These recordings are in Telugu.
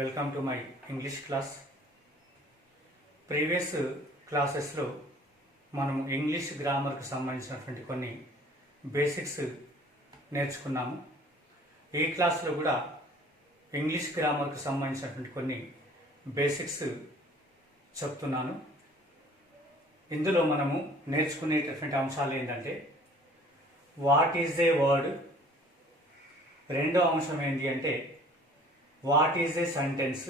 Welcome to my English class. Previous క్లాసెస్లో మనం ఇంగ్లీష్ గ్రామర్కి సంబంధించినటువంటి కొన్ని బేసిక్స్ నేర్చుకున్నాము. ఈ క్లాస్లో కూడా ఇంగ్లీష్ గ్రామర్కి సంబంధించినటువంటి కొన్ని బేసిక్స్ చెప్తున్నాను. ఇందులో మనము నేర్చుకునేటటువంటి అంశాలు ఏంటంటే వాట్ ఈజ్ ఏ వర్డ్, రెండో అంశం ఏంటి అంటే వాట్ ఈజ్ ఏ సెంటెన్స్,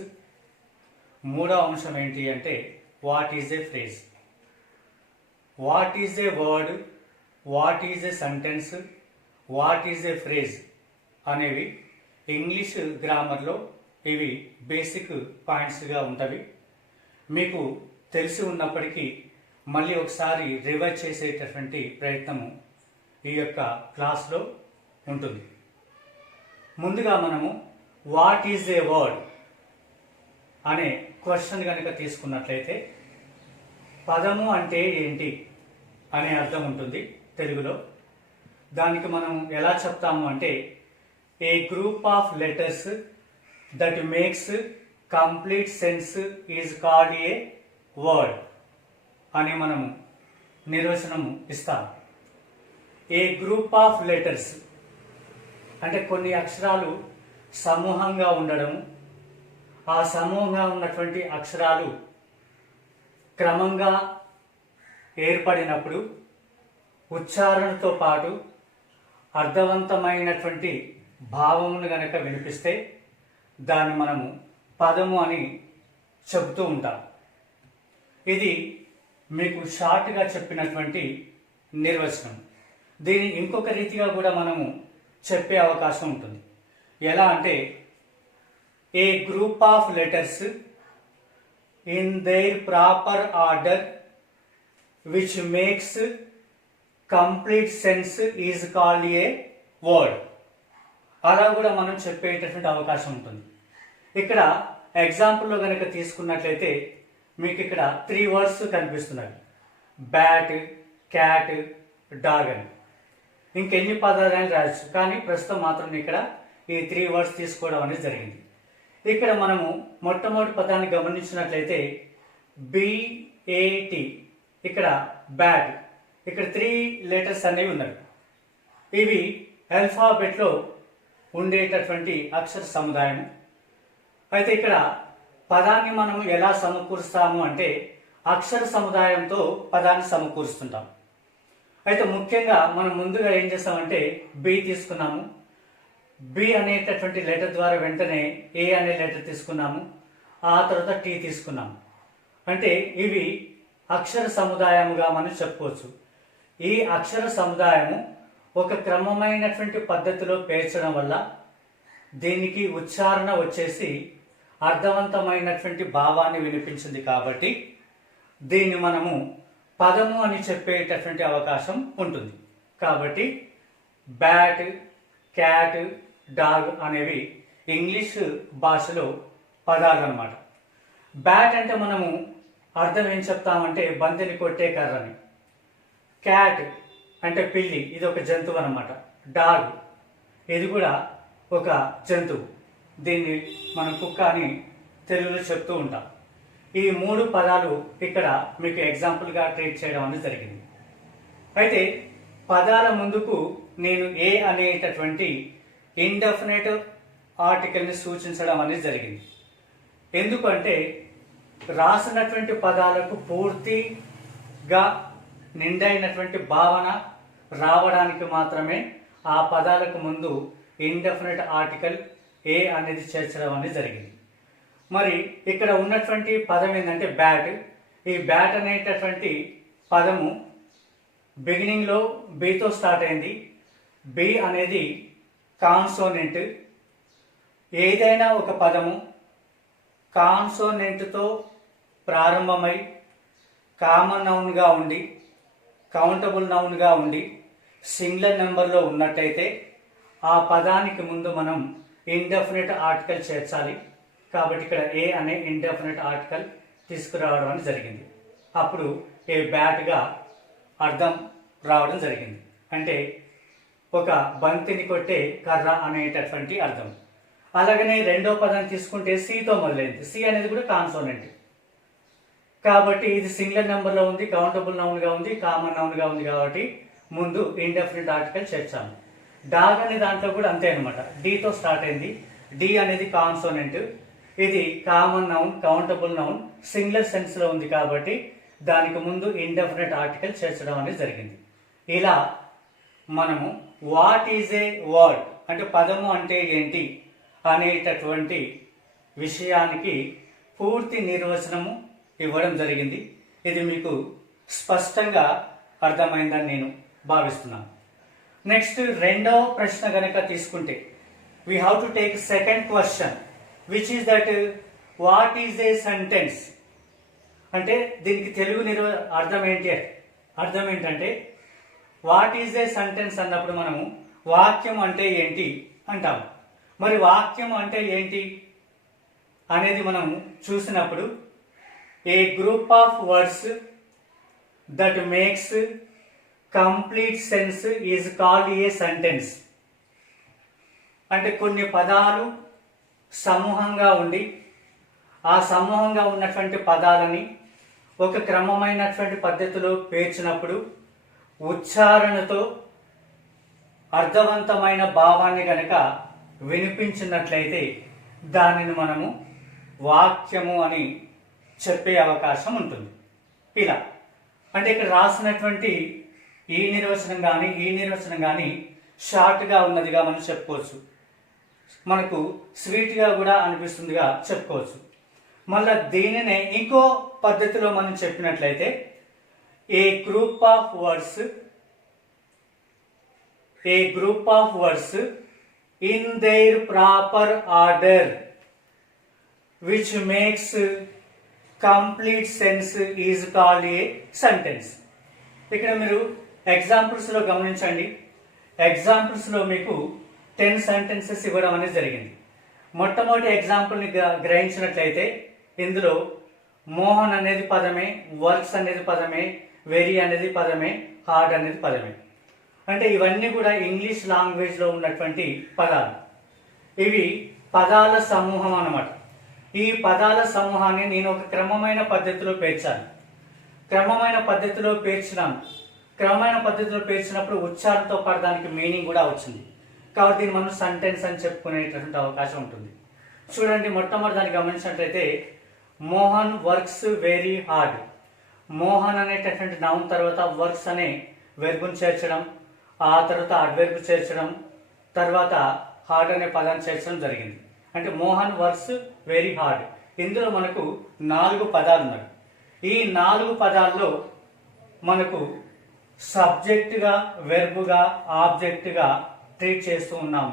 మూడో అంశం ఏంటి అంటే what is a phrase. What is a word, what is a sentence, what is a phrase అనేవి ఇంగ్లీష్ గ్రామర్లో ఇవి బేసిక్ పాయింట్స్గా ఉంటవి. మీకు తెలిసి ఉన్నప్పటికీ మళ్ళీ ఒకసారి రివైజ్ చేసేటటువంటి ప్రయత్నము ఈ యొక్క క్లాస్లో ఉంటుంది. ముందుగా మనము వాట్ ఈజ్ ఏ వర్డ్ అనే క్వశ్చన్ కనుక తీసుకున్నట్లయితే పదము అంటే ఏంటి అనే అర్థం ఉంటుంది తెలుగులో. దానికి మనం ఎలా చెప్తాము అంటే a group of letters that makes complete sense is called a word అని మనము నిర్వచనము ఇస్తాము. ఏ గ్రూప్ ఆఫ్ లెటర్స్ అంటే కొన్ని అక్షరాలు సమూహంగా ఉండడం, ఆ సమూహంగా ఉన్నటువంటి అక్షరాలు క్రమంగా ఏర్పడినప్పుడు ఉచ్చారణతో పాటు అర్థవంతమైనటువంటి భావమును గనక వినిపిస్తే దాన్ని మనము పదము అని చెబుతూ ఉంటాం. ఇది మీకు షార్ట్గా చెప్పినటువంటి నిర్వచనం. దీన్ని ఇంకొక రీతిగా కూడా మనము చెప్పే అవకాశం ఉంటుంది. ఎలా అంటే a group of letters in their proper order which makes complete sense is called a word. అలా కూడా మనం చెప్పేటటువంటి అవకాశం ఉంటుంది. ఇక్కడ ఎగ్జాంపుల్లో కనుక తీసుకున్నట్లయితే మీకు ఇక్కడ 3 వర్డ్స్ కనిపిస్తున్నాయి. బ్యాట్, క్యాట్, డాగ్ అని. ఇంకెన్ని పదాలని రాయొచ్చు, కానీ ప్రస్తుతం మాత్రం ఇక్కడ ఈ 3 వర్డ్స్ తీసుకోవడం అనేది జరిగింది. ఇక్కడ మనము మొట్టమొదటి పదాన్ని గమనించినట్లయితే BAT, ఇక్కడ బ్యాట్, ఇక్కడ 3 లెటర్స్ అనేవి ఉన్నాయి. ఇవి ఆల్ఫాబెట్లో ఉండేటటువంటి అక్షర సముదాయం. అయితే ఇక్కడ పదాన్ని మనము ఎలా సమకూరుస్తాము అంటే అక్షర సముదాయంతో పదాన్ని సమకూరుస్తుంటాం. అయితే ముఖ్యంగా మనం ముందుగా ఏం చేస్తామంటే బి తీసుకున్నాము. బి అనేటటువంటి లెటర్ ద్వారా వెంటనే ఏ అనే లెటర్ తీసుకున్నాము, ఆ తర్వాత టీ తీసుకున్నాము. అంటే ఇవి అక్షర సముదాయముగా మనం చెప్పుకోవచ్చు. ఈ అక్షర సముదాయము ఒక క్రమమైనటువంటి పద్ధతిలో పేర్చడం వల్ల దీనికి ఉచ్చారణ వచ్చేసి అర్థవంతమైనటువంటి భావాన్ని వినిపించింది. కాబట్టి దీన్ని మనము పదము అని చెప్పేటటువంటి అవకాశం ఉంటుంది. కాబట్టి బ్యాట్, క్యాట్, డాగ్ అనేవి ఇంగ్లీష్ భాషలో పదాలు అన్నమాట. బ్యాట్ అంటే మనము అర్థం ఏం చెప్తామంటే బంతిని కొట్టే కర్రని. క్యాట్ అంటే పిల్లి, ఇది ఒక జంతువు అన్నమాట. డాగ్ ఇది కూడా ఒక జంతువు. దీన్ని మనం కుక్క అని తెలుగులో చెప్తూ ఉంటాం. ఈ 3 పదాలు ఇక్కడ మీకు ఎగ్జాంపుల్గా ట్రీట్ చేయడం అనేది జరిగింది. అయితే పదాల ముందుకు నేను ఏ అనేటటువంటి ఇండెఫినెట్ ఆర్టికల్ని సూచించడం అనేది జరిగింది. ఎందుకంటే రాసినటువంటి పదాలకు పూర్తిగా నిండైనటువంటి భావన రావడానికి మాత్రమే ఆ పదాలకు ముందు ఇండెఫినెట్ ఆర్టికల్ ఏ అనేది చేర్చడం అనేది జరిగింది. మరి ఇక్కడ ఉన్నటువంటి పదం ఏంటంటే బ్యాట్. ఈ బ్యాట్ అనేటటువంటి పదము బిగినింగ్లో బితో స్టార్ట్ అయింది. బి అనేది కాన్సోనెంట్. ఏదైనా ఒక పదము కాన్సోనెంట్తో ప్రారంభమై కామన్ నౌన్గా ఉండి కౌంటబుల్ నౌన్గా ఉండి సింగులర్ నెంబర్లో ఉన్నట్టయితే ఆ పదానికి ముందు మనం ఇండెఫినెట్ ఆర్టికల్ చేర్చాలి. కాబట్టి ఇక్కడ ఏ అనే ఇండెఫినెట్ ఆర్టికల్ తీసుకురావడం అనేది జరిగింది. అప్పుడు ఏ బ్యాట్గా అర్థం రావడం జరిగింది. అంటే ఒక బంతిని కొట్టే కర్ర అనేటటువంటి అర్థం. అలాగనే రెండో పదం తీసుకుంటే సితో మొదలైంది. సి అనేది కూడా కాన్సోనెంట్. కాబట్టి ఇది సింగులర్ నెంబర్లో ఉంది, కౌంటబుల్ నౌన్గా ఉంది, కామన్ నౌన్గా ఉంది. కాబట్టి ముందు ఇండెఫినిట్ ఆర్టికల్ చేర్చాము. డాగ్ అనే దాంట్లో కూడా అంతే అనమాట. డీతో స్టార్ట్ అయింది. డి అనేది కాన్సోనెంట్. ఇది common noun, countable noun, singular సెన్స్లో ఉంది కాబట్టి దానికి ముందు ఇండెఫినిట్ ఆర్టికల్ చేర్చడం అనేది జరిగింది. ఇలా మనము వాట్ ఈజ్ ఏ వర్డ్ అంటే పదము అంటే ఏంటి అనేటటువంటి విషయానికి పూర్తి నిర్వచనము ఇవ్వడం జరిగింది. ఇది మీకు స్పష్టంగా అర్థమైందని నేను భావిస్తున్నాను. నెక్స్ట్ రెండవ ప్రశ్న కనుక తీసుకుంటే we have to take second question, which is that what is a sentence అంటే దీనికి తెలుగు అర్థం ఏంటంటే వాట్ ఈజ్ ఏ సెంటెన్స్ అన్నప్పుడు మనము వాక్యం అంటే ఏంటి అంటాము. మరి వాక్యం అంటే ఏంటి అనేది మనం చూసినప్పుడు a group of words that makes complete sense is called a sentence. అంటే కొన్ని పదాలు సమూహంగా ఉండి ఆ సమూహంగా ఉన్నటువంటి పదాలని ఒక క్రమమైనటువంటి పద్ధతిలో పేర్చినప్పుడు ఉచ్చారణతో అర్థవంతమైన భావాన్ని గనక వినిపించినట్లయితే దానిని మనము వాక్యము అని చెప్పే అవకాశం ఉంటుంది. ఇలా అంటే ఇక్కడ రాసినటువంటి ఈ నిర్వచనం కానీ షార్ట్గా ఉన్నదిగా మనం చెప్పుకోవచ్చు. మనకు స్వీట్గా కూడా అనిపిస్తుందిగా చెప్పుకోవచ్చు. మళ్ళా దీనినే ఇంకో పద్ధతిలో మనం చెప్పినట్లయితే a group of words in their proper order which makes complete sense is called a sentence. ఇక్కడ మీరు ఎగ్జాంపుల్స్లో గమనించండి. ఎగ్జాంపుల్స్లో మీకు 10 సెంటెన్సెస్ ఇవ్వడం అనేది జరిగింది. మొట్టమొదటి ఎగ్జాంపుల్ని గ్రహించినట్లయితే ఇందులో మోహన్ అనేది పదమే, వర్క్స్ అనేది పదమే, వెరీ అనేది పదమే, హార్డ్ అనేది పదమే. అంటే ఇవన్నీ కూడా ఇంగ్లీష్ లాంగ్వేజ్లో ఉన్నటువంటి పదాలు. ఇవి పదాల సమూహం అన్నమాట. ఈ పదాల సమూహాన్ని నేను ఒక క్రమమైన పద్ధతిలో పేర్చాను. క్రమమైన పద్ధతిలో పేర్చినప్పుడు ఉచ్చారణతో పాటు దానికి మీనింగ్ కూడా వచ్చింది. కాబట్టి దీన్ని మనం సెంటెన్స్ అని చెప్పుకునేటటువంటి అవకాశం ఉంటుంది. చూడండి, మొట్టమొదటి దాన్ని గమనించినట్లయితే Mohan works very hard. Mohan అనేటటువంటి నౌన్ తర్వాత వర్క్స్ అనే వెర్బును చేర్చడం, ఆ తర్వాత అడ్వెర్బ్ చేర్చడం, తర్వాత హార్డ్ అనే పదాన్ని చేర్చడం జరిగింది. అంటే మోహన్ వర్క్స్ వెరీ హార్డ్. ఇందులో మనకు 4 పదాలు ఉన్నాయి. ఈ 4 పదాల్లో మనకు సబ్జెక్టుగా, వెర్బుగా, ఆబ్జెక్టుగా ట్రీట్ చేస్తూ ఉన్నాము.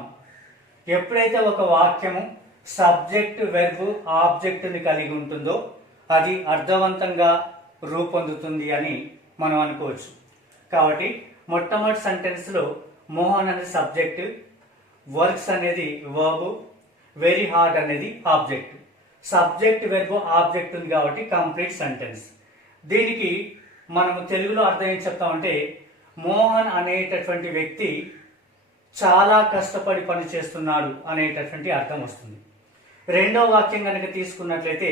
ఎప్పుడైతే ఒక వాక్యము సబ్జెక్ట్, వెర్బు, ఆబ్జెక్టుని కలిగి ఉంటుందో అది అర్థవంతంగా రూపొందుతుంది అని మనం అనుకోవచ్చు. కాబట్టి మొట్టమొదటి సెంటెన్స్లో మోహన్ అనేది సబ్జెక్ట్, వర్క్స్ అనేది వర్బు, వెరీ హార్డ్ అనేది ఆబ్జెక్ట్. సబ్జెక్ట్, వెర్బు, ఆబ్జెక్ట్ ఉంది కాబట్టి కంప్లీట్ సెంటెన్స్. దీనికి మనము తెలుగులో అర్థం ఏం చెప్తామంటే మోహన్ అనేటటువంటి వ్యక్తి చాలా కష్టపడి పని చేస్తున్నాడు అనేటటువంటి అర్థం వస్తుంది. రెండో వాక్యం కనుక తీసుకున్నట్లయితే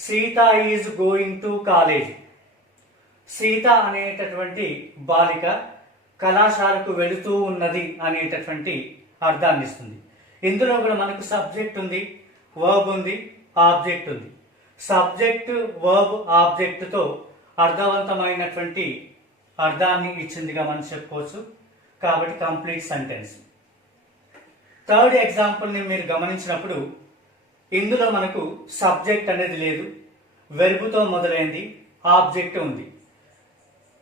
Sita is going to college. Sita అనేటటువంటి బాలిక కళాశాలకు వెళుతూ ఉన్నది అనేటటువంటి అర్థాన్ని ఇస్తుంది. ఇందులో కూడా మనకు సబ్జెక్ట్ ఉంది, వర్బ్ ఉంది, ఆబ్జెక్ట్ ఉంది. సబ్జెక్ట్, వర్బ్, ఆబ్జెక్ట్తో అర్థవంతమైనటువంటి అర్థాన్ని ఇచ్చిందిగా మనం చెప్పుకోవచ్చు. కాబట్టి కంప్లీట్ సెంటెన్స్. థర్డ్ ఎగ్జాంపుల్ని మీరు గమనించినప్పుడు ఇందులో మనకు సబ్జెక్ట్ అనేది లేదు, వెర్బుతో మొదలైంది, ఆబ్జెక్ట్ ఉంది.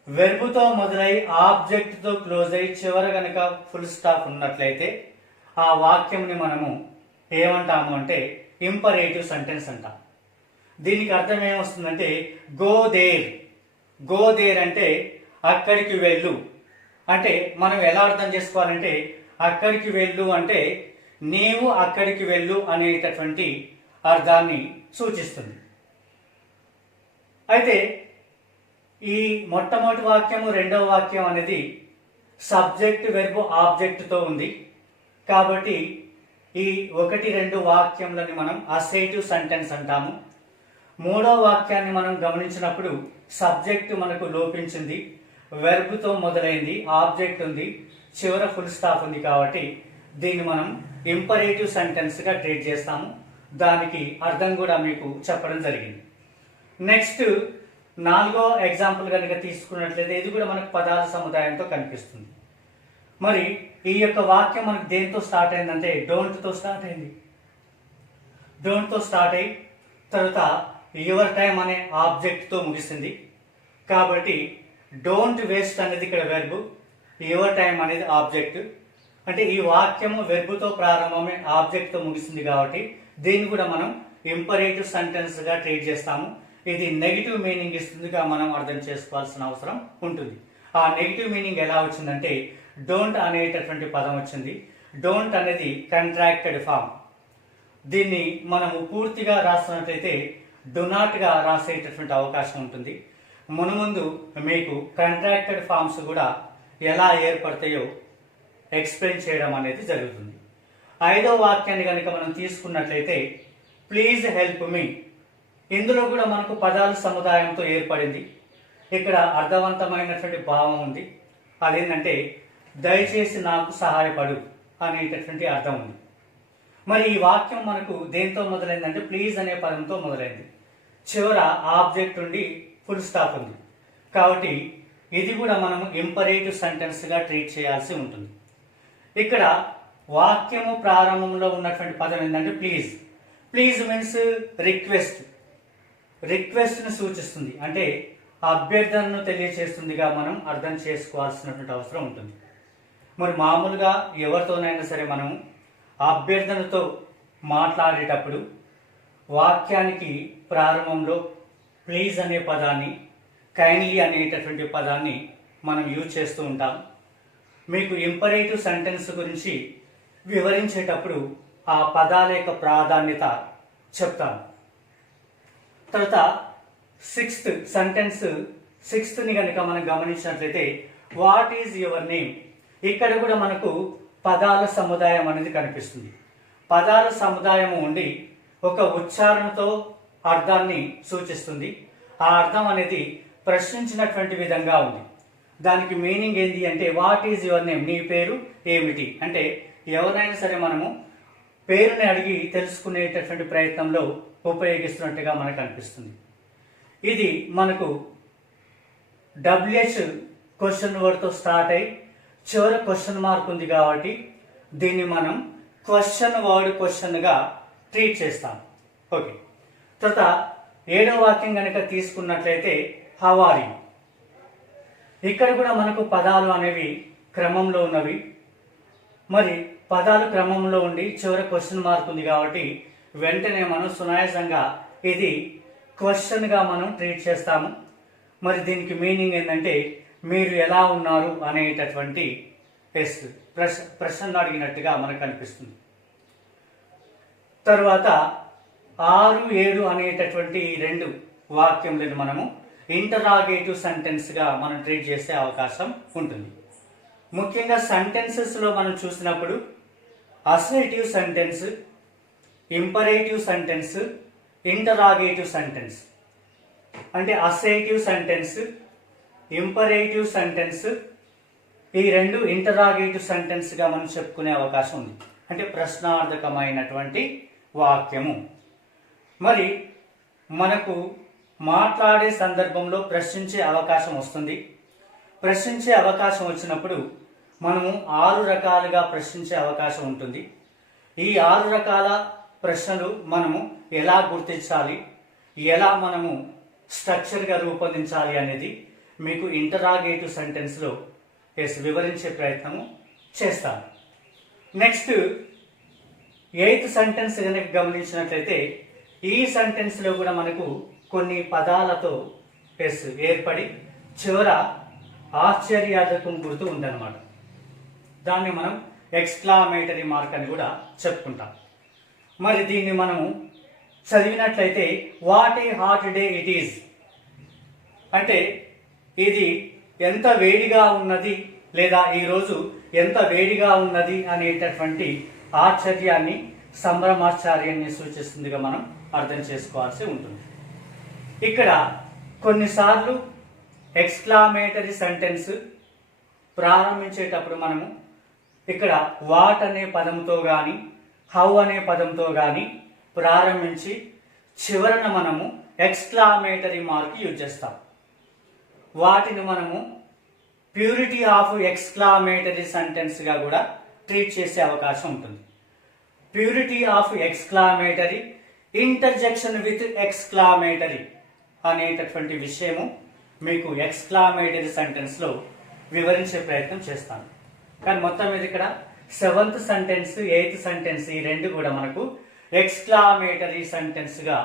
వెర్బుతో మొదలై ఆబ్జెక్ట్తో క్లోజ్ అయ్యి చివర గనక ఫుల్ స్టాప్ ఉన్నట్లయితే ఆ వాక్యంని మనము ఏమంటాము అంటే ఇంపరేటివ్ సెంటెన్స్ అంటాం. దీనికి అర్థం ఏమొస్తుందంటే గో దేర్. గో దేర్ అంటే అక్కడికి వెళ్ళు. అంటే మనం ఎలా అర్థం చేసుకోవాలంటే అక్కడికి వెళ్ళు అంటే నీవు అక్కడికి వెళ్ళు అనేటటువంటి అర్థాన్ని సూచిస్తుంది. అయితే ఈ మొట్టమొదటి వాక్యము, రెండవ వాక్యం అనేది సబ్జెక్ట్, వెర్బ్, ఆబ్జెక్ట్తో ఉంది. కాబట్టి ఈ 1-2 వాక్యములని మనం అసర్టివ్ సెంటెన్స్ అంటాము. మూడో వాక్యాన్ని మనం గమనించినప్పుడు సబ్జెక్టు మనకు లోపించింది, వెర్బ్తో మొదలైంది, ఆబ్జెక్ట్ ఉంది, చివర ఫుల్ స్టాప్ ఉంది. కాబట్టి దీన్ని మనం ఇంపరేటివ్ సెంటెన్స్గా ట్రీట్ చేస్తాము. దానికి అర్థం కూడా మీకు చెప్పడం జరిగింది. నెక్స్ట్ 4వ ఎగ్జాంపుల్ కనుక తీసుకున్నట్లయితే ఇది కూడా మనకు పదాల సముదాయంతో కనిపిస్తుంది. మరి ఈ యొక్క వాక్యం మనకు దేంతో స్టార్ట్ అయిందంటే డోంట్తో స్టార్ట్ అయింది. డోంట్తో స్టార్ట్ అయ్యి తర్వాత యువర్ టైం అనే ఆబ్జెక్ట్తో ముగిసింది. కాబట్టి డోంట్ వేస్ట్ అనేది ఇక్కడ వెర్బ్, యువర్ టైం అనేది ఆబ్జెక్ట్. అంటే ఈ వాక్యము వెర్బ్తో ప్రారంభమే ఆబ్జెక్ట్తో ముగిసింది కాబట్టి దీన్ని కూడా మనం ఇంపరేటివ్ సెంటెన్స్గా ట్రీట్ చేస్తాము. ఇది నెగిటివ్ మీనింగ్ ఇస్తుందిగా మనం అర్థం చేసుకోవాల్సిన అవసరం ఉంటుంది. ఆ నెగిటివ్ మీనింగ్ ఎలా వచ్చిందంటే డోంట్ అనేటటువంటి పదం వచ్చింది. డోంట్ అనేది కంట్రాక్టెడ్ ఫామ్. దీన్ని మనము పూర్తిగా రాస్తున్నట్లయితే డు నాట్గా రాసేటటువంటి అవకాశం ఉంటుంది. మునుముందు మీకు కంట్రాక్టెడ్ ఫామ్స్ కూడా ఎలా ఏర్పడతాయో ఎక్స్ప్లెయిన్ చేయడం అనేది జరుగుతుంది. 5వ వాక్యాన్ని కనుక మనం తీసుకున్నట్లయితే ప్లీజ్ హెల్ప్ మీ. ఇందులో కూడా మనకు పదాల సముదాయంతో ఏర్పడింది. ఇక్కడ అర్థవంతమైనటువంటి భావం ఉంది. అదేంటంటే దయచేసి నాకు సహాయపడు అనేటటువంటి అర్థం ఉంది. మరి ఈ వాక్యం మనకు దేంతో మొదలైందంటే ప్లీజ్ అనే పదంతో మొదలైంది. చివర ఆబ్జెక్ట్ ఉండి ఫుల్ స్టాప్ ఉంది. కాబట్టి ఇది కూడా మనము ఇంపరేటివ్ సెంటెన్స్గా ట్రీట్ చేయాల్సి ఉంటుంది. ఇక్కడ వాక్యము ప్రారంభంలో ఉన్నటువంటి పదం ఏంటంటే ప్లీజ్. Please means request. రిక్వెస్ట్ను సూచిస్తుంది, అంటే అభ్యర్థనను తెలియచేస్తుందిగా మనం అర్థం చేసుకోవాల్సినటువంటి అవసరం ఉంటుంది. మరి మామూలుగా ఎవరితోనైనా సరే మనం అభ్యర్థనతో మాట్లాడేటప్పుడు వాక్యానికి ప్రారంభంలో ప్లీజ్ అనే పదాన్ని, కైండ్లీ అనేటటువంటి పదాన్ని మనం యూజ్ చేస్తూ ఉంటాం. మీకు ఇంపరేటివ్ సెంటెన్స్ గురించి వివరించేటప్పుడు ఆ పదాల యొక్క ప్రాధాన్యత చెప్తాను. తర్వాత 6th సెంటెన్స్ 6th కనుక మనం గమనించినట్లయితే వాట్ ఈజ్ యువర్ నేమ్. ఇక్కడ కూడా మనకు పదాల సముదాయం అనేది కనిపిస్తుంది. పదాల సముదాయం ఉండి ఒక ఉచ్చారణతో అర్థాన్ని సూచిస్తుంది. ఆ అర్థం అనేది ప్రశ్నించినటువంటి విధంగా ఉంది. దానికి మీనింగ్ ఏంటి అంటే వాట్ ఈజ్ యువర్ నేమ్, నీ పేరు ఏమిటి. అంటే ఎవరైనా సరే మనము పేరుని అడిగి తెలుసుకునేటటువంటి ప్రయత్నంలో ఉపయోగిస్తున్నట్టుగా మనకు అనిపిస్తుంది. ఇది మనకు WH క్వశ్చన్ వర్డ్తో స్టార్ట్ అయ్యి చివరి క్వశ్చన్ మార్క్ ఉంది కాబట్టి దీన్ని మనం క్వశ్చన్ వర్డ్ క్వశ్చన్గా ట్రీట్ చేస్తాం. ఓకే. తర్వాత 7వ వాక్యం కనుక తీసుకున్నట్లయితే హౌ ఆర్ యు. ఇక్కడ కూడా మనకు పదాలు అనేవి క్రమంలో ఉన్నవి. మరి పదాలు క్రమంలో ఉండి చివరి క్వశ్చన్ మార్క్ ఉంది కాబట్టి వెంటనే మనం సునాయాసంగా ఇది క్వశ్చన్గా మనం ట్రీట్ చేస్తాము. మరి దీనికి మీనింగ్ ఏంటంటే మీరు ఎలా ఉన్నారు అనేటటువంటి ప్రశ్న అడిగినట్టుగా మనకు అనిపిస్తుంది. తర్వాత 6, 7 అనేటటువంటి 2 వాక్యములను మనము ఇంటరాగేటివ్ సెంటెన్స్గా మనం ట్రీట్ చేసే అవకాశం ఉంటుంది. ముఖ్యంగా సెంటెన్సెస్లో మనం చూసినప్పుడు assertive sentence, imperative sentence, interrogative sentence. అంటే అసర్టివ్ సెంటెన్స్, ఇంపరేటివ్ సెంటెన్స్ ఈ 2 ఇంటరాగేటివ్ సెంటెన్స్గా మనం చెప్పుకునే అవకాశం ఉంది. అంటే ప్రశ్నార్థకమైనటువంటి వాక్యము. మరి మనకు మాట్లాడే సందర్భంలో ప్రశ్నించే అవకాశం వస్తుంది. ప్రశ్నించే అవకాశం వచ్చినప్పుడు మనము 6 రకాలుగా ప్రశ్నించే అవకాశం ఉంటుంది. ఈ 6 రకాల ప్రశ్నలు మనము ఎలా గుర్తించాలి, ఎలా మనము స్ట్రక్చర్గా రూపొందించాలి అనేది మీకు ఇంటరాగేటివ్ సెంటెన్స్లో వివరించే ప్రయత్నము చేస్తాను. నెక్స్ట్ 8th సెంటెన్స్ కనుక గమనించినట్లయితే ఈ సెంటెన్స్లో కూడా మనకు కొన్ని పదాలతో ఏర్పడి చివర ఆశ్చర్యార్థకం గుర్తు ఉందన్నమాట. దాన్ని మనం ఎక్స్క్లామేటరీ మార్క్ అని కూడా చెప్పుకుంటాం. మరి దీన్ని మనము చదివినట్లయితే what a hot day it is. అంటే ఇది ఎంత వేడిగా ఉన్నది లేదా ఈరోజు ఎంత వేడిగా ఉన్నది అనేటటువంటి ఆశ్చర్యాన్ని, సంభ్రమాశ్చర్యాన్ని సూచిస్తుందిగా మనం అర్థం చేసుకోవాల్సి ఉంటుంది. ఇక్కడ కొన్నిసార్లు ఎక్స్క్లామేటరీ సెంటెన్స్ ప్రారంభించేటప్పుడు మనము ఇక్కడ వాట్ అనే పదంతో కానీ హౌ అనే పదంతో కానీ ప్రారంభించి చివరన మనము ఎక్స్క్లామేటరీ మార్క్ యూజ్ చేస్తాం. వాటిని మనము ప్యూరిటీ ఆఫ్ ఎక్స్క్లామేటరీ సెంటెన్స్గా కూడా ట్రీట్ చేసే అవకాశం ఉంటుంది. Purity of exclamatory, interjection with exclamatory అనేటటువంటి విషయము మీకు ఎక్స్క్లామేటరీ సెంటెన్స్లో వివరించే ప్రయత్నం చేస్తాను. కానీ మొత్తం మీద ఇక్కడ 7th సెంటెన్స్ 8th సెంటెన్స్ ఈ రెండు కూడా మనకు ఎక్స్క్లామేటరీ సెంటెన్స్గా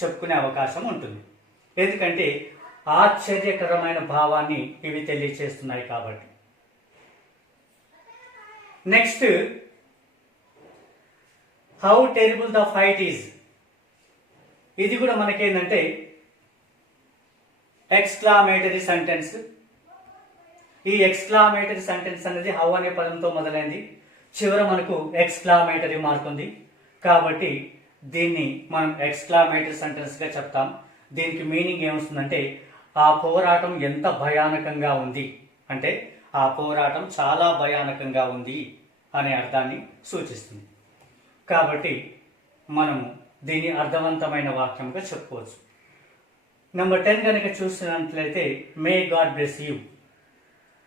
చెప్పుకునే అవకాశం ఉంటుంది. ఎందుకంటే ఆశ్చర్యకరమైన భావాన్ని ఇవి తెలియచేస్తున్నాయి కాబట్టి. Next, how terrible the fight is. ఇది కూడా మనకేంటంటే ఎక్స్క్లామేటరీ సెంటెన్స్. ఈ ఎక్స్క్లామేటరీ సెంటెన్స్ అనేది హౌ అనే పదంతో మొదలైంది, చివర మనకు ఎక్స్క్లామేటరీ మార్క్ ఉంది కాబట్టి దీన్ని మనం ఎక్స్క్లామేటరీ సెంటెన్స్గా చెప్తాం. దీనికి మీనింగ్ ఏమొస్తుందంటే ఆ పోరాటం ఎంత భయానకంగా ఉంది అంటే ఆ పోరాటం చాలా భయానకంగా ఉంది అనే అర్థాన్ని సూచిస్తుంది. కాబట్టి మనము దీన్ని అర్థవంతమైన వాక్యంగా చెప్పుకోవచ్చు. నెంబర్ 10 కనుక చూసినట్లయితే మే గాడ్ బ్లెస్ యూ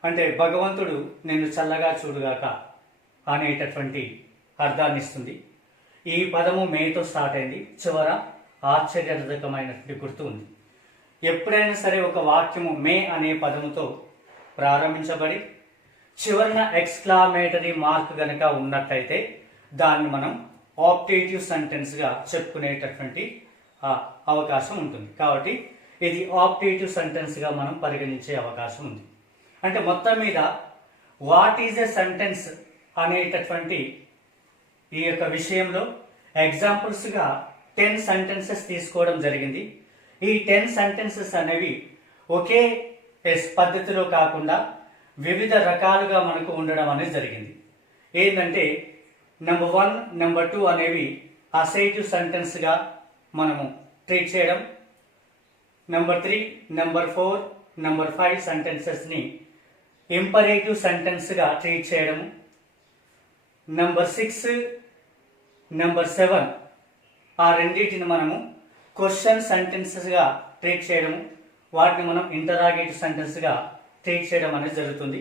అంటే భగవంతుడు నిన్ను చల్లగా చూడుగాక అనేటటువంటి అర్థాన్ని ఇస్తుంది. ఈ పదము మేతో స్టార్ట్ అయింది, చివర ఆశ్చర్యజనకమైనటువంటి గుర్తు ఉంది. ఎప్పుడైనా సరే ఒక వాక్యము మే అనే పదముతో ప్రారంభించబడి చివరన ఎక్స్క్లామేటరీ మార్క్ గనక ఉన్నట్లయితే దాన్ని మనం ఆప్టేటివ్ సెంటెన్స్గా చెప్పుకునేటటువంటి అవకాశం ఉంటుంది. కాబట్టి ఇది ఆప్టేటివ్ సెంటెన్స్గా మనం పరిగణించే అవకాశం ఉంది. అంటే మొత్తం మీద వాట్ ఈజ్ ఎ సెంటెన్స్ అనేటటువంటి ఈ యొక్క విషయంలో ఎగ్జాంపుల్స్గా 10 సెంటెన్సెస్ తీసుకోవడం జరిగింది. ఈ 10 సెంటెన్సెస్ అనేవి ఒకే పద్ధతిలో కాకుండా వివిధ రకాలుగా మనకు ఉండడం అనేది జరిగింది. ఏంటంటే నెంబర్ 1, నెంబర్ 2 అనేవి అసైటివ్ సెంటెన్స్గా మనము ట్రీట్ చేయడం, నెంబర్ 3, నెంబర్ 4, నెంబర్ 5 సెంటెన్సెస్ని ఇంపరేటివ్ సెంటెన్స్గా ట్రీట్ చేయడము, నెంబర్ 6, నెంబర్ 7 ఆ రెండింటిని మనము క్వశ్చన్ సెంటెన్సెస్గా ట్రీట్ చేయడము, వాటిని మనం ఇంటరాగేటివ్ సెంటెన్స్గా ట్రీట్ చేయడం అనేది జరుగుతుంది.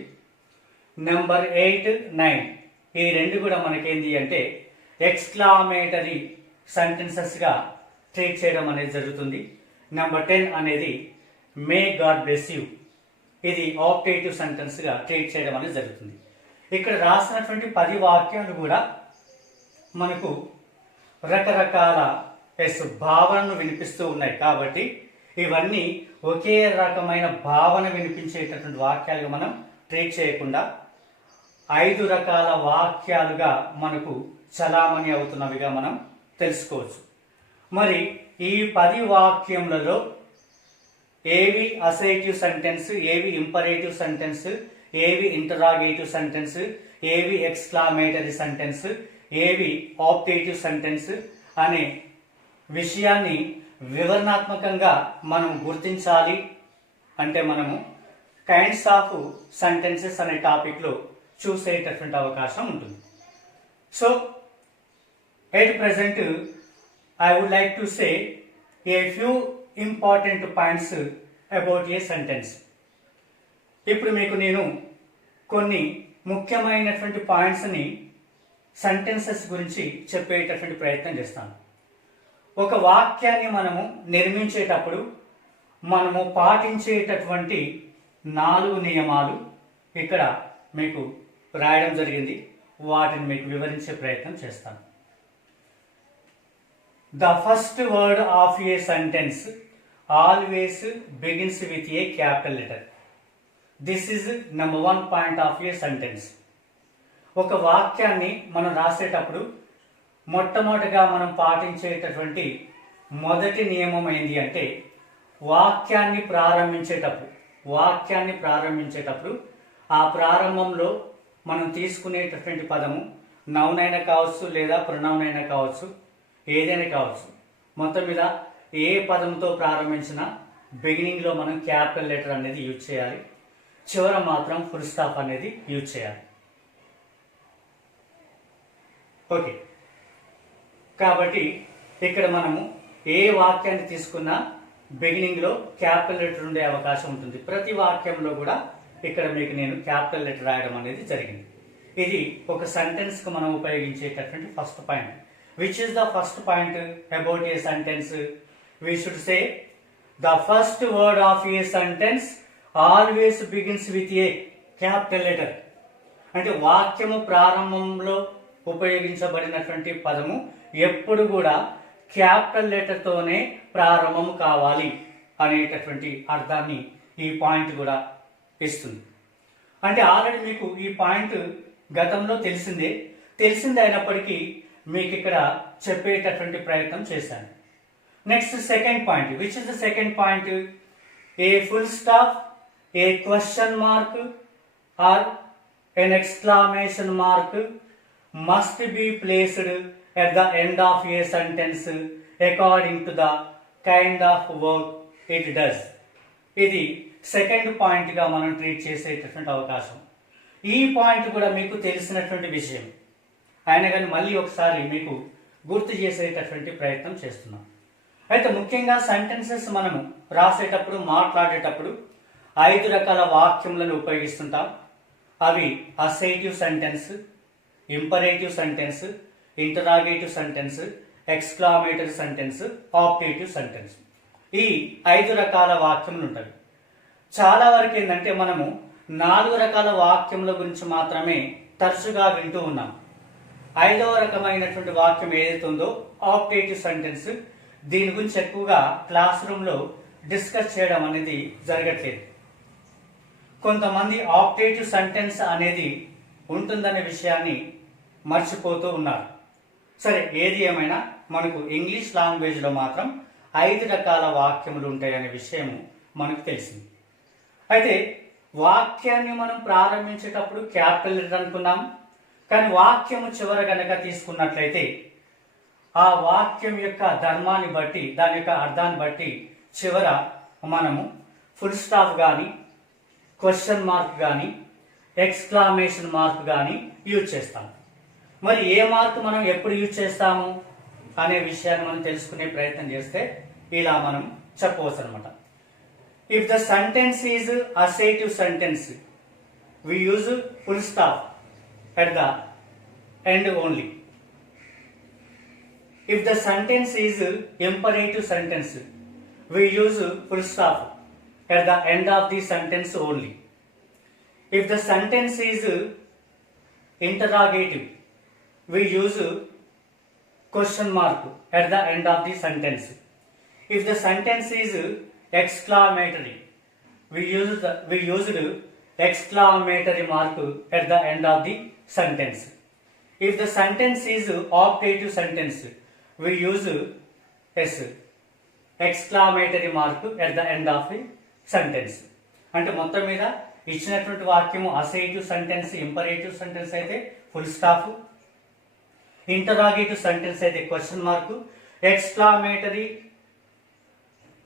నెంబర్ 8, 9 ఈ రెండు కూడా మనకేంది అంటే ఎక్స్క్లామేటరీ సెంటెన్సెస్గా ట్రీట్ చేయడం అనేది జరుగుతుంది. నెంబర్ 10 అనేది మే గాడ్ బ్లెస్ యూ, ఇది ఆప్టేటివ్ సెంటెన్స్గా ట్రీట్ చేయడం అనేది జరుగుతుంది. ఇక్కడ రాసినటువంటి 10 వాక్యాలు కూడా మనకు రకరకాల భావనను వినిపిస్తూ ఉన్నాయి కాబట్టి ఇవన్నీ ఒకే రకమైన భావన వినిపించేటటువంటి వాక్యాలుగా మనం ట్రీట్ చేయకుండా 5 రకాల వాక్యాలుగా మనకు చలామణి అవుతున్నవిగా మనం తెలుసుకోవచ్చు. మరి ఈ 10 వాక్యములలో ఏవి అసైటివ్ సెంటెన్స్, ఏవి ఇంపరేటివ్ సెంటెన్స్, ఏవి ఇంటరాగేటివ్ సెంటెన్స్, ఏవి ఎక్స్క్లామేటరీ సెంటెన్స్, ఏవి ఆప్టేటివ్ సెంటెన్స్ అనే విషయాన్ని వివరణాత్మకంగా మనం గుర్తించాలి అంటే మనము కైండ్స్ ఆఫ్ సెంటెన్సెస్ అనే టాపిక్లో చూసేటటువంటి అవకాశం ఉంటుంది. So at present I would like to say a few important points about a sentence. ఇప్పుడు మీకు నేను కొన్ని ముఖ్యమైనటువంటి పాయింట్స్ని సెంటెన్సెస్ గురించి చెప్పేటటువంటి ప్రయత్నం చేస్తాను. ఒక వాక్యాన్ని మనము నిర్మించేటప్పుడు మనము పాటించేటటువంటి 4 నియమాలు ఇక్కడ మీకు రాయడం జరిగింది, వాటిని మీకు వివరించే ప్రయత్నం చేస్తాను. The first word of a sentence always begins with a capital letter. This is number 1 point of a sentence. ఒక వాక్యాన్ని మనం రాసేటప్పుడు మొట్టమొదటిగా మనం పాటించేటటువంటి మొదటి నియమం ఏంటి అంటే వాక్యాన్ని ప్రారంభించేటప్పుడు ఆ ప్రారంభంలో మనం తీసుకునేటటువంటి పదము నౌన్ అయినా కావచ్చు లేదా ప్రొనౌన్ అయినా కావచ్చు, ఏదైనా కావచ్చు. మొత్తం మీద ఏ పదంతో ప్రారంభించిన బిగినింగ్లో మనం క్యాపిటల్ లెటర్ అనేది యూజ్ చేయాలి, చివర మాత్రం ఫుల్ స్టాప్ అనేది యూజ్ చేయాలి. ఓకే, కాబట్టి ఇక్కడ మనము ఏ వాక్యాన్ని తీసుకున్నా బిగినింగ్లో క్యాపిటల్ లెటర్ ఉండే అవకాశం ఉంటుంది. ప్రతి వాక్యంలో కూడా ఇక్కడ మీకు నేను క్యాపిటల్ లెటర్ రాయడం అనేది జరిగింది. ఇది ఒక సెంటెన్స్కి మనం ఉపయోగించేటటువంటి first point. Which is the first point about a sentence? We should say the first word of a sentence always begins with a capital letter. అంటే వాక్యము ప్రారంభంలో ఉపయోగించబడినటువంటి పదము ఎప్పుడు కూడా క్యాపిటల్ లెటర్తోనే ప్రారంభం కావాలి అనేటటువంటి అర్థాన్ని ఈ పాయింట్ కూడా ఇస్తుంది. అంటే ఆల్రెడీ మీకు ఈ పాయింట్ గతంలో తెలిసిందే అయినప్పటికీ మీకు ఇక్కడ చెప్పేటటువంటి ప్రయత్నం చేశాను. Next second point. Which is the second point? A full stop, a question mark or an exclamation mark must be placed at the end of a sentence according to the kind of work it does. ఇది సెకండ్ పాయింట్ గా మనం ట్రీట్ చేసేటటువంటి అవకాశం. ఈ పాయింట్ కూడా మీకు తెలిసినటువంటి విషయం అయినా కానీ మళ్ళీ ఒకసారి మీకు గుర్తు చేసేటటువంటి ప్రయత్నం చేస్తున్నాం. అయితే ముఖ్యంగా సెంటెన్సెస్ మనము రాసేటప్పుడు, మాట్లాడేటప్పుడు 5 రకాల వాక్యములను ఉపయోగిస్తుంటాం. అవి assertive sentence, imperative sentence, interrogative sentence, exclamatory sentence, optative sentence. ఈ 5 రకాల వాక్యములు ఉంటాయి. చాలా వరకు ఏంటంటే మనము 4 రకాల వాక్యముల గురించి మాత్రమే తరచుగా వింటూ ఉన్నాం. 5వ రకమైనటువంటి వాక్యం ఏదైతే ఉందో ఆప్టేటివ్ సెంటెన్స్, దీని గురించి ఎక్కువగా క్లాస్ రూమ్లో డిస్కస్ చేయడం అనేది జరగట్లేదు. కొంతమంది ఆప్టేటివ్ సెంటెన్స్ అనేది ఉంటుందనే విషయాన్ని మర్చిపోతూ ఉన్నారు. సరే, ఏది ఏమైనా మనకు ఇంగ్లీష్ లాంగ్వేజ్లో మాత్రం 5 రకాల వాక్యములు ఉంటాయనే విషయం మనకు తెలిసింది. అయితే వాక్యాన్ని మనం ప్రారంభించేటప్పుడు క్యాపిటల్ లెటర్ అనుకున్నాం, కానీ వాక్యము చివర గనక తీసుకున్నట్లయితే ఆ వాక్యం యొక్క ధర్మాన్ని బట్టి, దాని యొక్క అర్థాన్ని బట్టి చివర మనము ఫుల్ స్టాప్ కానీ, క్వశ్చన్ మార్క్ కానీ, ఎక్స్క్లమేషన్ మార్క్ కానీ యూజ్ చేస్తాము. మరి ఏ మార్క్ మనం ఎప్పుడు యూజ్ చేస్తాము అనే విషయాన్ని మనం తెలుసుకునే ప్రయత్నం చేస్తే ఇలా మనం చెప్పవచ్చు అనమాట. If the sentence is assertive sentence, we use full stop at the end only. If the sentence is imperative sentence, we use full stop at the end of the sentence only. If the sentence is interrogative, we use question mark at the end of the sentence. If the sentence is exclamatory, we used exclamatory mark at the end of the sentence. If the sentence is optative sentence, we use exclamatory mark at the end of the sentence. అంటే మొత్తం మీద ఇచ్చినటువంటి వాక్యము అసైటివ్ సెంటెన్స్, ఇంపరేటివ్ సెంటెన్స్ అయితే ఫుల్ స్టాప్, ఇంటరాగేటివ్ సెంటెన్స్ అయితే క్వశ్చన్ మార్క్, ఎక్స్క్లామేటరీ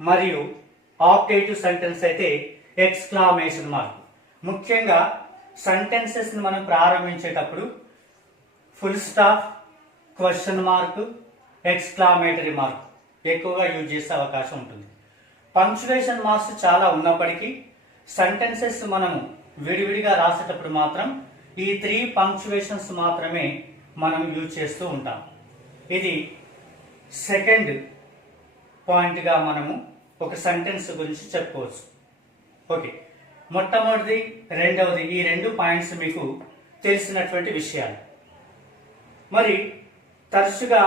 మరియు ఆప్టేటివ్ సెంటెన్స్ అయితే ఎక్స్క్లామేషన్ మార్క్. ముఖ్యంగా సెంటెన్సెస్ మనం ప్రారంభించేటప్పుడు full stop, question mark, exclamatory mark ఎక్కువగా యూజ్ చేసే అవకాశం ఉంటుంది. పంక్చువేషన్ మార్క్స్ చాలా ఉన్నప్పటికీ సెంటెన్సెస్ మనము విడివిడిగా రాసేటప్పుడు మాత్రం ఈ 3 పంక్చువేషన్స్ మాత్రమే మనం యూజ్ చేస్తూ ఉంటాం. ఇది సెకండ్ పాయింట్గా మనము ఒక సెంటెన్స్ గురించి చెప్పుకోవచ్చు. ఓకే, మొట్టమొదటిది, రెండవది, ఈ 2 పాయింట్స్ మీకు తెలిసినటువంటి విషయాలు. మరి తరచుగా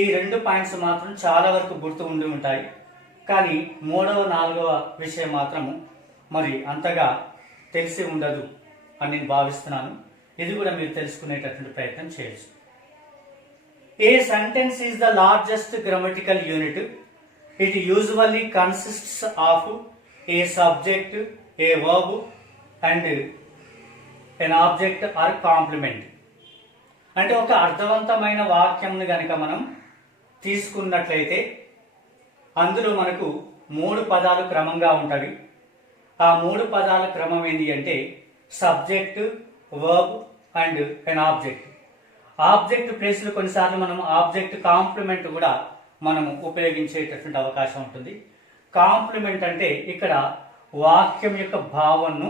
ఈ 2 పాయింట్స్ మాత్రం చాలా వరకు గుర్తు ఉండి ఉంటాయి, కానీ 3వ 4వ విషయం మాత్రము మరి అంతగా తెలిసి ఉండదు అని నేను భావిస్తున్నాను. ఇది కూడా మీరు తెలుసుకునేటటువంటి ప్రయత్నం చేయొచ్చు. A sentence is the largest grammatical unit. It usually consists of a subject, a verb and an object or complement. అంటే ఒక అర్థవంతమైన వాక్యంని గనక మనం తీసుకున్నట్లయితే అందులో మనకు 3 పదాలు క్రమంగా ఉంటవి. ఆ 3 పదాల క్రమం ఏంటి అంటే subject, verb and an object. Object ప్లేస్లో కొన్నిసార్లు మనం ఆబ్జెక్ట్ కాంప్లిమెంట్ కూడా మనము ఉపయోగించేటటువంటి అవకాశం ఉంటుంది. కాంప్లిమెంట్ అంటే ఇక్కడ వాక్యం యొక్క భావనను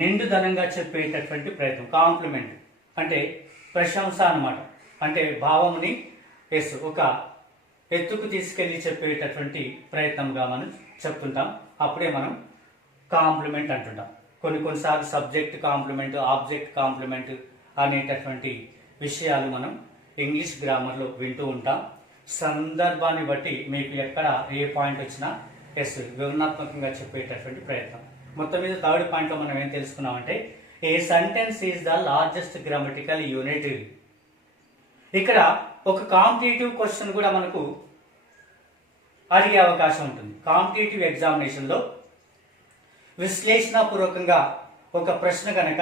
నిండుదనంగా చెప్పేటటువంటి ప్రయత్నం. కాంప్లిమెంట్ అంటే ప్రశంస అన్నమాట. అంటే భావముని ఒక ఎత్తుకు తీసుకెళ్లి చెప్పేటటువంటి ప్రయత్నంగా మనం చెప్తుంటాం. అప్పుడే మనం కాంప్లిమెంట్ అంటుంటాం. కొన్నిసార్లు సబ్జెక్ట్ కాంప్లిమెంట్, ఆబ్జెక్ట్ కాంప్లిమెంట్ అనేటటువంటి విషయాలు మనం ఇంగ్లీష్ గ్రామర్లో వింటూ ఉంటాం. సందర్భాన్ని బట్టి మీకు ఎక్కడ ఏ పాయింట్ వచ్చినా వివరణాత్మకంగా చెప్పేటటువంటి ప్రయత్నం. మొత్తం మీద థర్డ్ పాయింట్లో మనం ఏం తెలుసుకున్నామంటే a sentence is the largest grammatical unit. ఇక్కడ ఒక కాంపిటేటివ్ క్వశ్చన్ కూడా మనకు అడిగే అవకాశం ఉంటుంది. కాంపిటేటివ్ ఎగ్జామినేషన్లో విశ్లేషణపూర్వకంగా ఒక ప్రశ్న కనుక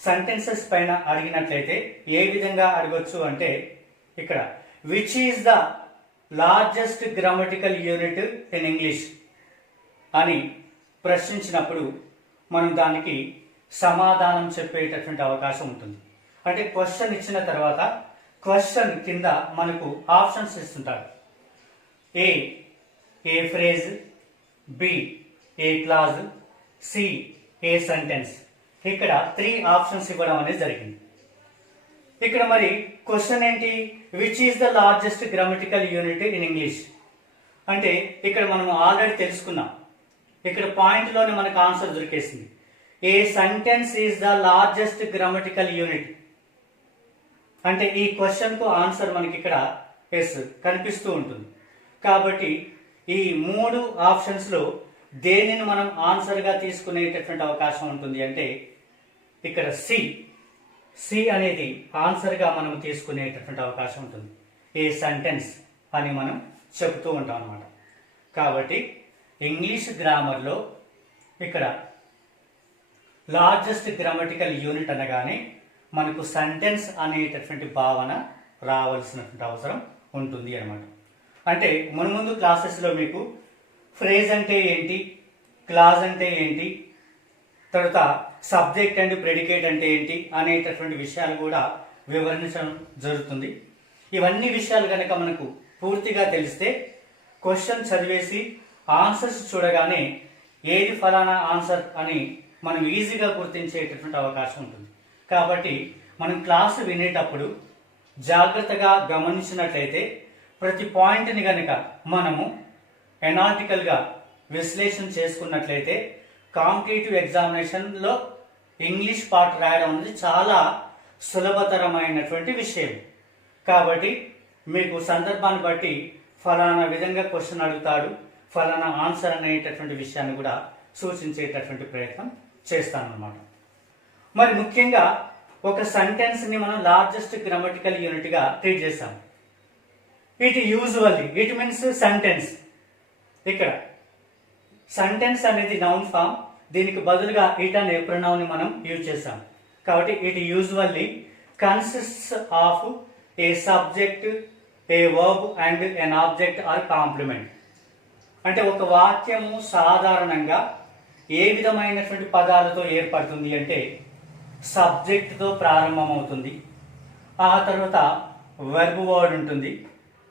సెంటెన్సెస్ పైన అడిగినట్లయితే ఏ విధంగా అడగొచ్చు అంటే ఇక్కడ which is the largest grammatical unit in English అని ప్రశ్నించినప్పుడు మనం దానికి సమాధానం చెప్పేటటువంటి అవకాశం ఉంటుంది. అంటే క్వశ్చన్ ఇచ్చిన తర్వాత క్వశ్చన్ కింద మనకు ఆప్షన్స్ ఇస్తుంటారు. ఏ ఫ్రేజ్, బి ఏ క్లాజ్, సి ఏ సెంటెన్స్. ఇక్కడ 3 ఆప్షన్స్ ఇవ్వడం అనేది జరిగింది. ఇక్కడ మరి క్వశ్చన్ ఏంటి? Which is the largest grammatical unit in English అంటే ఇక్కడ మనం ఆల్రెడీ తెలుసుకున్నాం. ఇక్కడ పాయింట్లోనే మనకు ఆన్సర్ దొరికేసింది. A sentence is the largest grammatical unit అంటే ఈ క్వశ్చన్కు ఆన్సర్ మనకి ఇక్కడ కనిపిస్తూ ఉంటుంది. కాబట్టి ఈ 3 ఆప్షన్స్లో దేనిని మనం ఆన్సర్గా తీసుకునేటటువంటి అవకాశం ఉంటుంది అంటే ఇక్కడ సి అనేది ఆన్సర్గా మనం తీసుకునేటటువంటి అవకాశం ఉంటుంది. ఏ సెంటెన్స్ అని మనం చెబుతూ ఉంటాం అన్నమాట. కాబట్టి ఇంగ్లీష్ గ్రామర్లో ఇక్కడ లార్జెస్ట్ గ్రామటికల్ యూనిట్ అనగానే మనకు సెంటెన్స్ అనేటటువంటి భావన రావాల్సినటువంటి అవసరం ఉంటుంది అన్నమాట. అంటే మున్ముందు క్లాసెస్లో మీకు ఫ్రేజ్ అంటే ఏంటి, క్లాజ్ అంటే ఏంటి, తర్వాత సబ్జెక్ట్ అండ్ ప్రెడికేట్ అంటే ఏంటి అనేటటువంటి విషయాలు కూడా వివరించడం జరుగుతుంది. ఇవన్నీ విషయాలు కనుక మనకు పూర్తిగా తెలిస్తే క్వశ్చన్ చదివేసి ఆన్సర్స్ చూడగానే ఏది ఫలానా ఆన్సర్ అని మనం ఈజీగా గుర్తించేటటువంటి అవకాశం ఉంటుంది. కాబట్టి మనం క్లాసు వినేటప్పుడు జాగ్రత్తగా గమనించినట్లయితే ప్రతి పాయింట్ని కనుక మనము ఎనాలిటికల్గా విశ్లేషణ చేసుకున్నట్లయితే కాంపిటేటివ్ ఎగ్జామినేషన్లో ఇంగ్లీష్ పార్ట్ రాయడం అనేది చాలా సులభతరమైనటువంటి విషయం. కాబట్టి మీకు సందర్భాన్ని బట్టి ఫలానా విధంగా క్వశ్చన్ అడుగుతాడు, ఫలానా ఆన్సర్ అనేటటువంటి విషయాన్ని కూడా సూచించేటటువంటి ప్రయత్నం చేస్తానన్నమాట. మరి ముఖ్యంగా ఒక సెంటెన్స్ని మనం లార్జెస్ట్ గ్రామటికల్ యూనిట్గా ట్రీట్ చేస్తాం. It means sentence. ఇక్కడ సెంటెన్స్ అనేది నౌన్ ఫామ్, దీనికి బదులుగా ఇట్ అనే ప్రొనౌన్ ని మనం యూజ్ చేస్తాం. కాబట్టి it usually consists of a subject, a verb and an object or complement. అంటే ఒక వాక్యము సాధారణంగా ఏ విధమైనటువంటి పదాలతో ఏర్పడుతుంది అంటే సబ్జెక్ట్తో ప్రారంభమవుతుంది, ఆ తర్వాత వెర్బ్ వర్డ్ ఉంటుంది,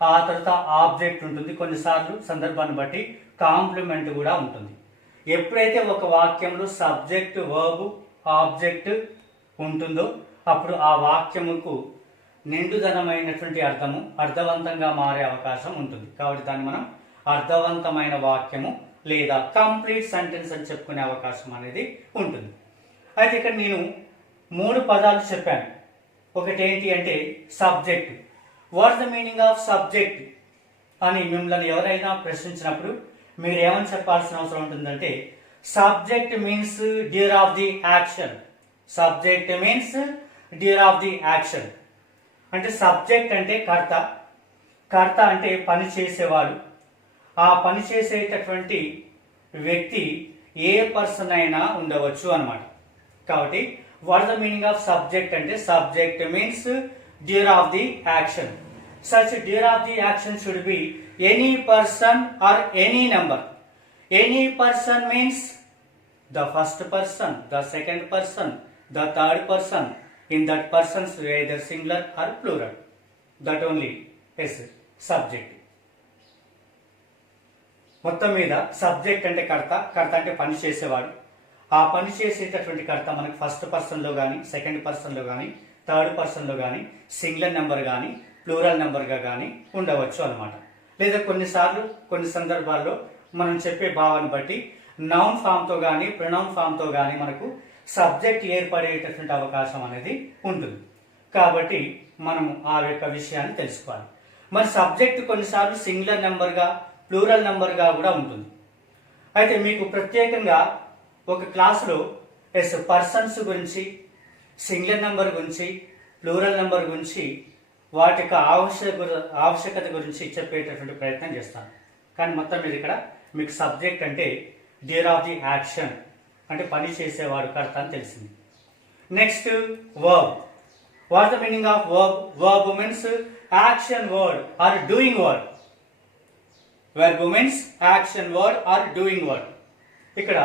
ఆ తర్వాత ఆబ్జెక్ట్ ఉంటుంది, కొన్నిసార్లు సందర్భాన్ని బట్టి కాంప్లిమెంట్ కూడా ఉంటుంది. ఎప్పుడైతే ఒక వాక్యంలో సబ్జెక్ట్, వర్బ్, ఆబ్జెక్ట్ ఉంటుందో అప్పుడు ఆ వాక్యముకు నిండుదనమైనటువంటి అర్థము అర్థవంతంగా మారే అవకాశం ఉంటుంది. కాబట్టి దాన్ని మనం అర్థవంతమైన వాక్యము లేదా కంప్లీట్ సెంటెన్స్ అని చెప్పుకునే అవకాశం అనేది ఉంటుంది. అయితే ఇక్కడ నేను 3 పదాలు చెప్పాను. ఒకటి ఏంటి అంటే subject. What's the meaning of subject అని మిమ్మల్ని ఎవరైనా ప్రశ్నించినప్పుడు మీరు ఏమని చెప్పాల్సిన అవసరం ఉంటుందంటే subject means doer of the action. Subject means doer of the action అంటే సబ్జెక్ట్ అంటే కర్త, కర్త అంటే పని చేసేవాడు, ఆ పని చేసేటటువంటి వ్యక్తి ఏ పర్సన్ అయినా ఉండవచ్చు అన్నమాట. కాబట్టి what the meaning of subject అంటే subject means doer of the action. Such doer of the action should be any person or any number. Any person means the first person, the second person, the third person. In that persons either singular or plural. That only is subject. మొత్తం మీద సబ్జెక్ట్ అంటే కర్త, కర్త అంటే పని చేసేవాడు. ఆ పని చేసేటటువంటి కర్త మనకు ఫస్ట్ పర్సన్లో కానీ, సెకండ్ పర్సన్లో కానీ, థర్డ్ పర్సన్లో కానీ, సింగులర్ నెంబర్ కానీ, ప్లూరల్ నెంబర్గా కానీ ఉండవచ్చు అనమాట. లేదా కొన్నిసార్లు కొన్ని సందర్భాల్లో మనం చెప్పే భావాన్ని బట్టి నౌన్ ఫామ్తో కానీ, ప్రొనౌన్ ఫామ్తో కానీ మనకు సబ్జెక్ట్ ఏర్పడేటటువంటి అవకాశం అనేది ఉంటుంది. కాబట్టి మనము ఆ యొక్క విషయాన్ని తెలుసుకోవాలి. మరి సబ్జెక్ట్ కొన్నిసార్లు సింగులర్ నెంబర్గా, ప్లూరల్ నెంబర్గా కూడా ఉంటుంది. అయితే మీకు ప్రత్యేకంగా ఒక క్లాసులో పర్సన్స్ గురించి, సింగులర్ నెంబర్ గురించి, ప్లూరల్ నెంబర్ గురించి, వాటి యొక్క ఆవశ్యకత గురించి చెప్పేటటువంటి ప్రయత్నం చేస్తాను. కానీ మొత్తం మీద ఇక్కడ మీకు సబ్జెక్ట్ అంటే డ్యూర్ ఆఫ్ ది యాక్షన్ అంటే పని చేసేవాడు, కర్త అని తెలిసింది. Next verb. What the meaning of verb? Verb means action word or doing word. Verb means action word or doing word. ఇక్కడ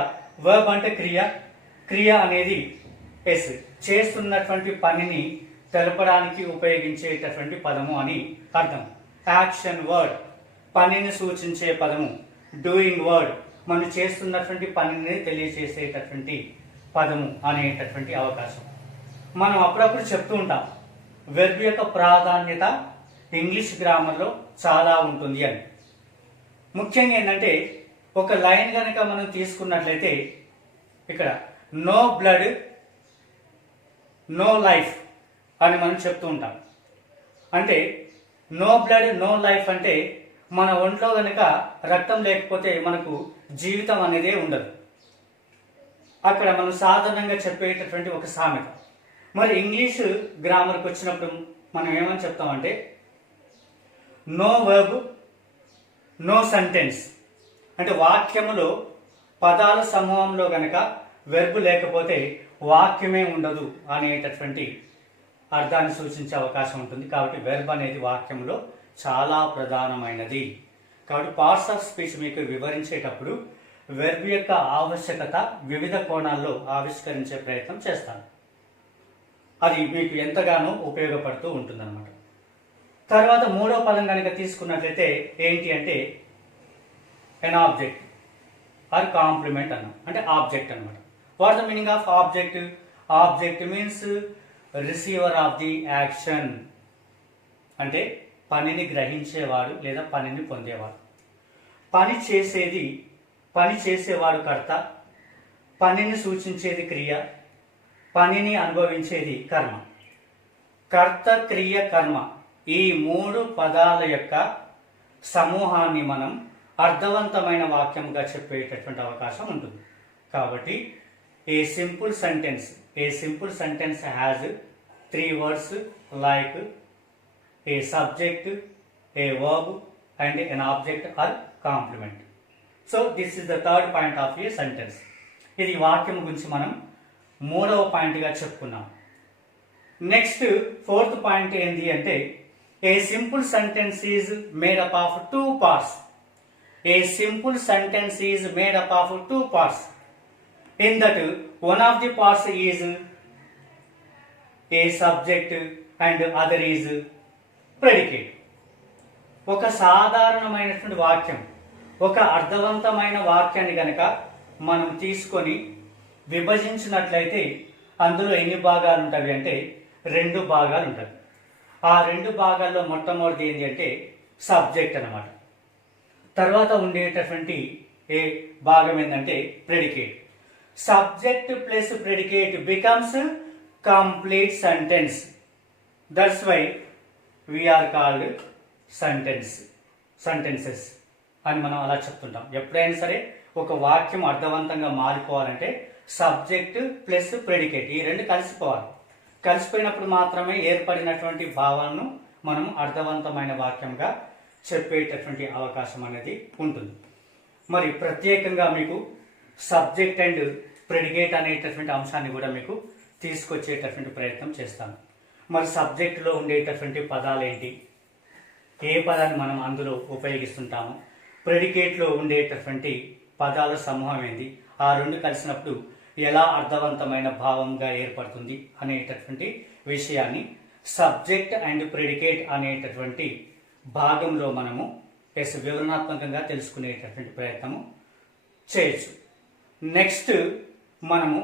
verb అంటే క్రియ. క్రియ అనేది చేస్తున్నటువంటి పనిని తెలపడానికి ఉపయోగించేటటువంటి పదము అని అర్థం. యాక్షన్ వర్డ్ పనిని సూచించే పదము. డూయింగ్ వర్డ్ మనం చేస్తున్నటువంటి పనిని తెలియజేసేటటువంటి పదము అనేటటువంటి అవకాశం. మనం అప్పుడప్పుడు చెప్తూ ఉంటాం వెర్బ్ యొక్క ప్రాధాన్యత ఇంగ్లీష్ గ్రామర్లో చాలా ఉంటుంది అని. ముఖ్యంగా ఏంటంటే ఒక లైన్ కనుక మనం తీసుకున్నట్లయితే ఇక్కడ నో బ్లడ్ నో లైఫ్ అని మనం చెప్తూ ఉంటాం. అంటే నో బ్లడ్ నో లైఫ్ అంటే మన ఒంట్లో కనుక రక్తం లేకపోతే మనకు జీవితం అనేదే ఉండదు. అక్కడ మనం సాధారణంగా చెప్పేటటువంటి ఒక సామెత. మరి ఇంగ్లీష్ గ్రామర్కి వచ్చినప్పుడు మనం ఏమని చెప్తామంటే నో వర్బ్ నో సెంటెన్స్. అంటే వాక్యములో పదాల సమూహంలో గనక వెర్బ్ లేకపోతే వాక్యమే ఉండదు అనేటటువంటి అర్థాన్ని సూచించే అవకాశం ఉంటుంది. కాబట్టి వెర్బ్ అనేది వాక్యంలో చాలా ప్రధానమైనది. కాబట్టి పార్ట్స్ ఆఫ్ స్పీచ్ మీకు వివరించేటప్పుడు వెర్బ్ యొక్క ఆవశ్యకత వివిధ కోణాల్లో ఆవిష్కరించే ప్రయత్నం చేస్తాను. అది మీకు ఎంతగానో ఉపయోగపడుతూ ఉంటుందన్నమాట. తర్వాత మూడో పదం కనుక తీసుకున్నట్లయితే ఏంటి అంటే ఎన్ ఆబ్జెక్ట్ ఆర్ కాంప్లిమెంట్ అన్నాం. అంటే ఆబ్జెక్ట్ అనమాట. What the meaning of object? Object means receiver of the action. అంటే పనిని గ్రహించేవాడు లేదా పనిని పొందేవాడు. పని చేసేవాడు కర్త, పనిని సూచించేది క్రియ, పనిని అనుభవించేది కర్మ. కర్త, క్రియ, కర్మ ఈ మూడు పదాల యొక్క సమూహాన్ని మనం అర్థవంతమైన వాక్యముగా చెప్పేటటువంటి అవకాశం ఉంటుంది. కాబట్టి a simple sentence has 3 words like a subject, a verb and an object or complement. So this is the third point of a sentence. ఇది వాక్యం గురించి మనం మూడవ పాయింట్గా చెప్పుకున్నాం. నెక్స్ట్ ఫోర్త్ పాయింట్ ఏంటి అంటే a simple sentence is made up of 2 parts. A simple sentence is made up of 2 parts. In that one of the parts is a subject and other is predicate. ఒక సాధారణమైనటువంటి వాక్యం, ఒక అర్థవంతమైన వాక్యాన్ని గనక మనం తీసుకొని విభజించినట్లయితే అందులో ఎన్ని భాగాలు ఉంటాయి అంటే 2 భాగాలు ఉంటాయి. ఆ 2 భాగాల్లో మొట్టమొదటిది ఏంటి అంటే సబ్జెక్ట్ అన్నమాట. తర్వాత ఉండేటటువంటి ఏ భాగం ఏంటంటే predicate. Subject plus predicate becomes complete sentence. That's why we are called sentences అని మనం అలా చెప్తుంటాం. ఎప్పుడైనా సరే ఒక వాక్యం అర్థవంతంగా మారిపోవాలంటే సబ్జెక్ట్ ప్లస్ ప్రెడికేట్ ఈ 2 కలిసిపోవాలి. కలిసిపోయినప్పుడు మాత్రమే ఏర్పడినటువంటి భావాలను మనం అర్థవంతమైన వాక్యంగా చెప్పేటటువంటి అవకాశం అనేది ఉంటుంది. మరి ప్రత్యేకంగా మీకు సబ్జెక్ట్ అండ్ ప్రెడికేట్ అనేటటువంటి అంశాన్ని కూడా మీకు తీసుకొచ్చేటటువంటి ప్రయత్నం చేస్తాను. మరి సబ్జెక్టులో ఉండేటటువంటి పదాలు ఏంటి, ఏ పదాన్ని మనం అందులో ఉపయోగిస్తుంటాము, ప్రెడికేట్లో ఉండేటటువంటి పదాల సమూహం ఏంటి, ఆ రెండు కలిసినప్పుడు ఎలా అర్థవంతమైన భావంగా ఏర్పడుతుంది అనేటటువంటి విషయాన్ని సబ్జెక్ట్ అండ్ ప్రెడికేట్ అనేటటువంటి భాగంలో మనము వివరణాత్మకంగా తెలుసుకునేటటువంటి ప్రయత్నము చేయొచ్చు. నెక్స్ట్ మనము